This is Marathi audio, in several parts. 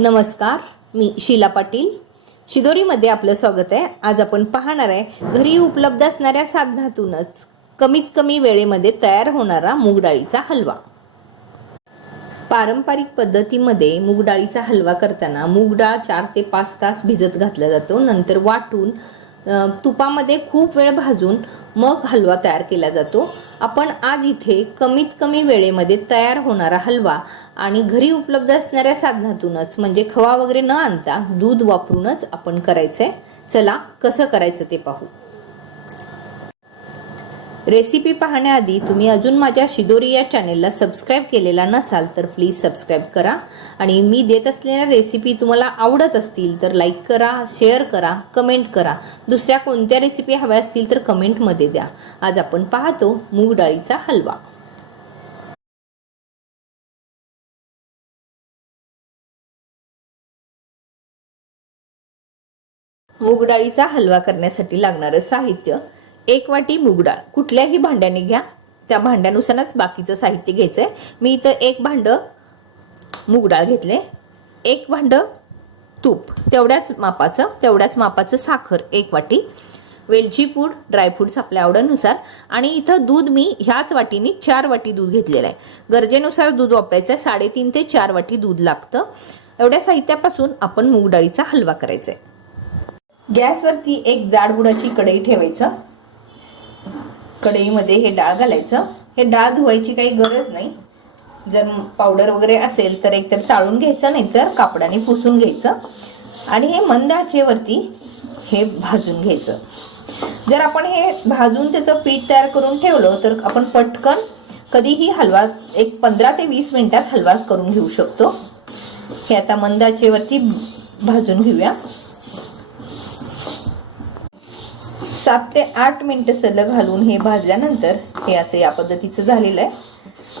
नमस्कार मी शीला पाटील. शिदोरीमध्ये आपलं स्वागत आहे. आज आपण पाहणार आहे घरी उपलब्ध असणाऱ्या साधनातूनच कमीत कमी वेळेमध्ये तयार होणारा मूग डाळीचा हलवा. पारंपरिक पद्धतीमध्ये मूग डाळीचा हलवा करताना मूग डाळ चार ते पाच तास भिजत घातला जातो. नंतर वाटून तुपामध्ये खूप वेळ भाजून मग हलवा तयार केला जातो. आपण आज इथे कमीत कमी वेळेमध्ये तयार होणारा हलवा आणि घरी उपलब्ध असणाऱ्या साधनातूनच म्हणजे खवा वगैरे न आणता दूध वापरूनच आपण करायचं आहे चला कसं करायचं ते पाहू. रेसिपी पाहण्याआधी तुम्ही अजून माझ्या शिदोरी या चॅनेलला सबस्क्राईब केलेला नसाल तर प्लीज सबस्क्राईब करा. आणि मी देत असलेल्या रेसिपी तुम्हाला आवडत असतील तर लाईक करा शेअर करा कमेंट करा. दुसऱ्या कोणत्या रेसिपी हव्या असतील तर कमेंटमध्ये द्या. आज आपण पाहतो मूग डाळीचा हलवा. मूग डाळीचा हलवा करण्यासाठी लागणारं साहित्य एक वाटी मूग डाळ. कुठल्याही भांड्याने घ्या. त्या भांड्यानुसारच बाकीचं साहित्य घ्यायचं आहे मी इथं एक भांडं मूग डाळ घेतले. एक भांडं तूप. तेवढ्याच मापाचं तेवढ्याच मापाचं साखर एक वाटी. वेलची पूड ड्रायफ्रुट्स आपल्या आवडीनुसार. आणि इथं दूध मी ह्याच वाटीने चार वाटी दूध घेतलेलं आहे. गरजेनुसार दूध वापरायचं आहे साडेतीन ते चार वाटी दूध लागतं. एवढ्या साहित्यापासून आपण मूग डाळीचा हलवा करायचा आहे गॅसवरती एक जाडबुडाची कढई ठेवायचं. कढईमध्ये हे डाळ घालायचं. हे डाळ धुवायची काही गरज नाही. जर पावडर वगैरे असेल तर एकतर चाळून घ्यायचं नाही तर कापडाने पुसून घ्यायचं. आणि हे मंद आचेवरती हे भाजून घ्यायचं. जर आपण हे भाजून त्याचं पीठ तयार करून ठेवलं तर आपण पटकन कधीही हलवा एक पंधरा ते वीस मिनिटात हलवा करून घेऊ शकतो. हे आता मंद आचेवरती भाजून घेऊया. सात ते आठ मिनिटं सलग घालून हे भाजल्यानंतर हे असं या पद्धतीचं झालेलं आहे.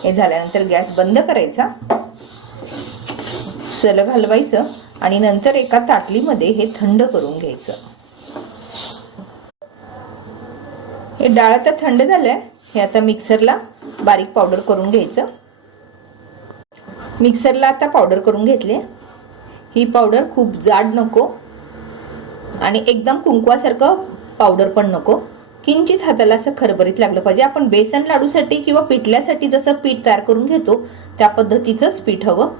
हे झाल्यानंतर गॅस बंद करायचा. सलग हलवायचं आणि नंतर एका ताटलीमध्ये हे थंड करून घ्यायचं. हे डाळ आता थंड झालंय. हे आता मिक्सरला बारीक पावडर करून घ्यायचं. मिक्सरला आता पावडर करून घेतले. ही पावडर खूप जाड नको. आणि एकदम कुंकवासारखं पावडर पण नको. किंचित हाताला असं खरबरीत लागलं पाहिजे. आपण बेसन लाडूसाठी किंवा पिठल्यासाठी जसं पीठ तयार करून घेतो त्या पद्धतीचंच पीठ हवं.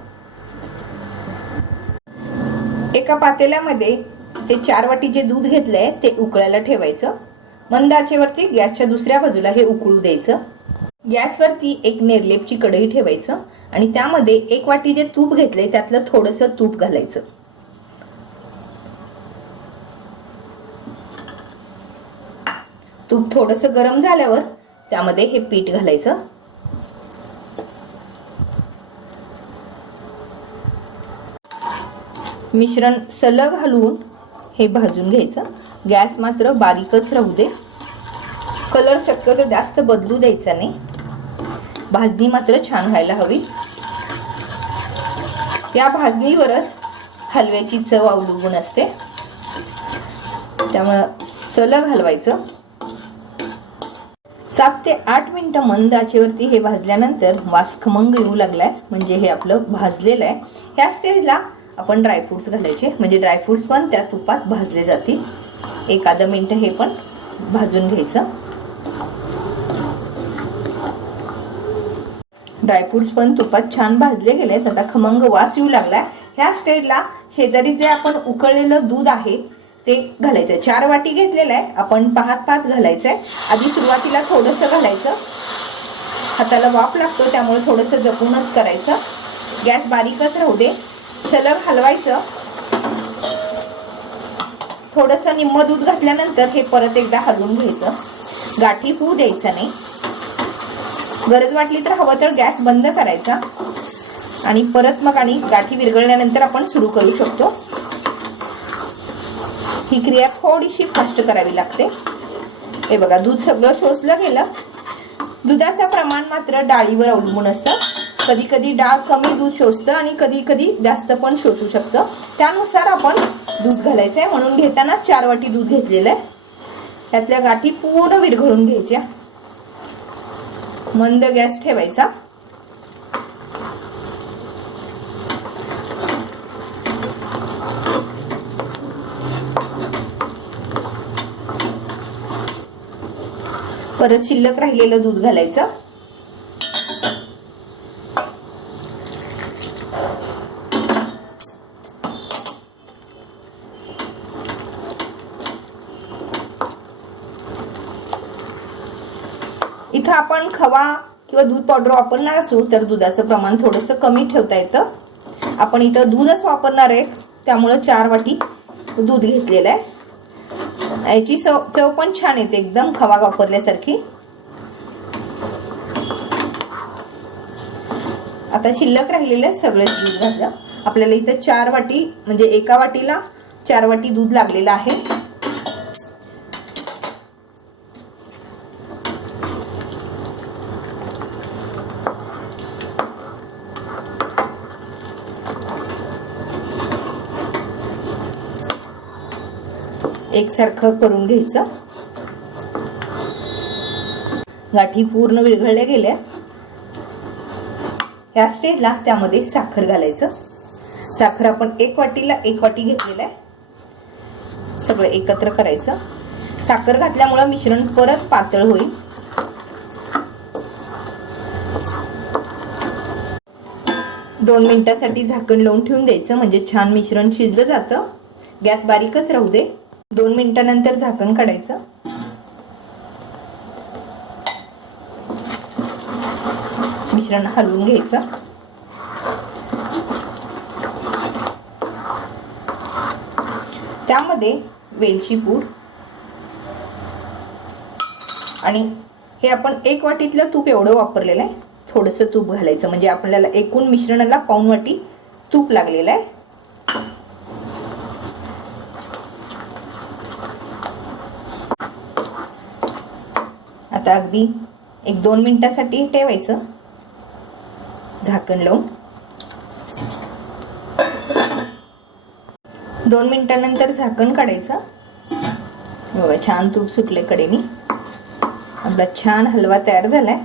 एका पातेल्यामध्ये ते चार वाटी जे दूध घेतलंय ते उकळायला ठेवायचं. मंद आचेवरती गॅसच्या दुसऱ्या बाजूला हे उकळू द्यायचं. गॅसवरती एक नेरलेपची कढई ठेवायचं आणि त्यामध्ये एक वाटी जे तूप घेतलंय त्यातलं थोडंसं तूप घालायचं. तूप थोडस गरम झाल्यावर त्यामध्ये हे पीठ घालायचं. मिश्रण सलग हलवून हे भाजून घ्यायचं. गॅस मात्र बारीकच राहू दे. कलर शक्यतो जास्त बदलू द्यायचा नाही. भाजणी मात्र छान व्हायला हवी. या भाजणीवरच हलव्याची चव अवलंबून असते. त्यामुळं सलग हलवायचं. सात ते आठ मिनटं मंद आचेवरती हे भाजल्यानंतर वास खमंग येऊ लागलाय. म्हणजे हे आपलं भाजलेलं आहे ह्या स्टेजला आपण ड्रायफ्रुट्स घालायचे. म्हणजे ड्रायफ्रुट्स पण त्या तुपात भाजले जातील. एखादं मिनटं हे पण भाजून घ्यायचं. ड्रायफ्रुट्स पण तुपात छान भाजले गेलेत. आता खमंग वास येऊ लागलाय. ह्या स्टेजला शेजारी जे आपण उकळलेलं दूध आहे ते घालायचं आहे चार वाटी घेतलेलं आहे. आपण पाहात घालायचं आहे आधी सुरुवातीला थोडंसं घालायचं. हाताला वाफ लागतो त्यामुळे थोडंसं जपूनच करायचं. गॅस बारीकच राहू दे. सलग हलवायचं. थोडंसं निम्म दूध घातल्यानंतर हे परत एकदा हलवून घ्यायचं. गाठी होऊ द्यायचं नाही. गरज वाटली तर हवं तर गॅस बंद करायचा. आणि परत मग आणि गाठी विरघळल्यानंतर आपण सुरू करू शकतो. ही क्रिया थोडीशी फास्ट करावी लागते. हे बघा दूध सगळं शोषलं गेलं. दुधाचं प्रमाण मात्र डाळीवर अवलंबून असतं. कधी कधी डाळ कमी दूध शोषतं आणि कधी कधी जास्त पण शोषू शकतं. त्यानुसार आपण दूध घालायचं आहे म्हणून घेताना चार वाटी दूध घेतलेलं आहे. त्यातल्या गाठी पूर्ण विरघळून घ्यायच्या. मंद गॅस ठेवायचा. परत शिल्लक राहिलेलं दूध घालायचं. इथं आपण खवा किंवा दूध पावडर वापरणार असू तर दुधाचं प्रमाण थोडंसं कमी ठेवता येतं. आपण इथं दूधच वापरणार आहे त्यामुळं चार वाटी दूध घेतलेलं आहे. याची चव चव पण छान येते एकदम खवा वापरल्यासारखी. आता शिल्लक राहिलेलं सगळंच दूध घातलं. आपल्याला इथं चार वाटी म्हणजे एका वाटीला चार वाटी दूध लागलेलं आहे. एकसारखं करून घ्यायचं. गाठी पूर्ण विरघळल्या गेल्या. या स्टेजला त्यामध्ये साखर घालायचं. साखर आपण एक वाटीला एक वाटी घेतलेलं आहे. सगळं एकत्र करायचं. साखर घातल्यामुळं मिश्रण परत पातळ होईल. दोन मिनिटासाठी झाकण लावून ठेवून द्यायचं. म्हणजे छान मिश्रण शिजलं जातं. गॅस बारीकच राहू दे. दोन मिनिटानंतर झाकण काढायचं. मिश्रण हलवून घ्यायचं. त्यामध्ये वेलची पूड आणि हे आपण एक वाटीतलं तूप एवढं वापरलेलं आहे. थोडंसं तूप घालायचं. म्हणजे आपल्याला एकूण मिश्रणाला पाऊन वाटी तूप लागलेलं आहे. आता अगदी एक दोन मिनिटासाठी ठेवायचं. झाकण लावून. दोन मिनिटानंतर झाकण काढायचं. बघा छान तूप सुटले कडेनी. आपला छान हलवा तयार झालाय.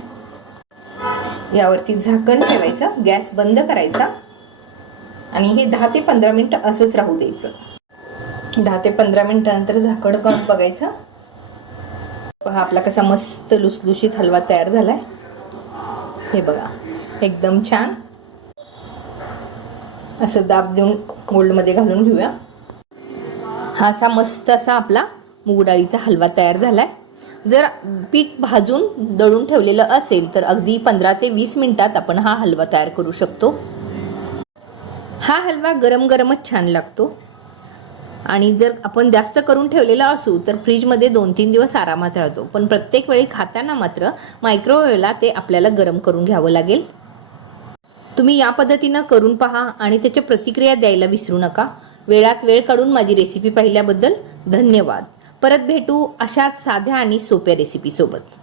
यावरती झाकण ठेवायचं गॅस बंद करायचा. आणि हे दहा ते पंधरा मिनिटं असंच राहू द्यायचं. दहा ते पंधरा मिनिटानंतर झाकण काढून बघायचं. पहा आपला कसा मस्त लुसलुशीत हलवा तयार झालाय. हे बघा एकदम छान. असं दाब देऊन गोल्डमध्ये घालून घेऊया. हा असा मस्त असा आपला मूग डाळीचा हलवा तयार झालाय. जर पीठ भाजून दळून ठेवलेलं असेल तर अगदी पंधरा ते वीस मिनिटात आपण हा हलवा तयार करू शकतो. हा हलवा गरम गरमच छान लागतो. आणि जर आपण जास्त करून ठेवलेला असू तर फ्रीजमध्ये दोन तीन दिवस आरामात राहतो. पण प्रत्येक वेळी खाताना मात्र मायक्रोवेव्हला ते आपल्याला गरम करून घ्यावं लागेल. तुम्ही या पद्धतीनं करून पहा आणि त्याच्या प्रतिक्रिया द्यायला विसरू नका. वेळात वेळ काढून माझी रेसिपी पाहिल्याबद्दल धन्यवाद. परत भेटू अशाच साध्या आणि सोप्या रेसिपीसोबत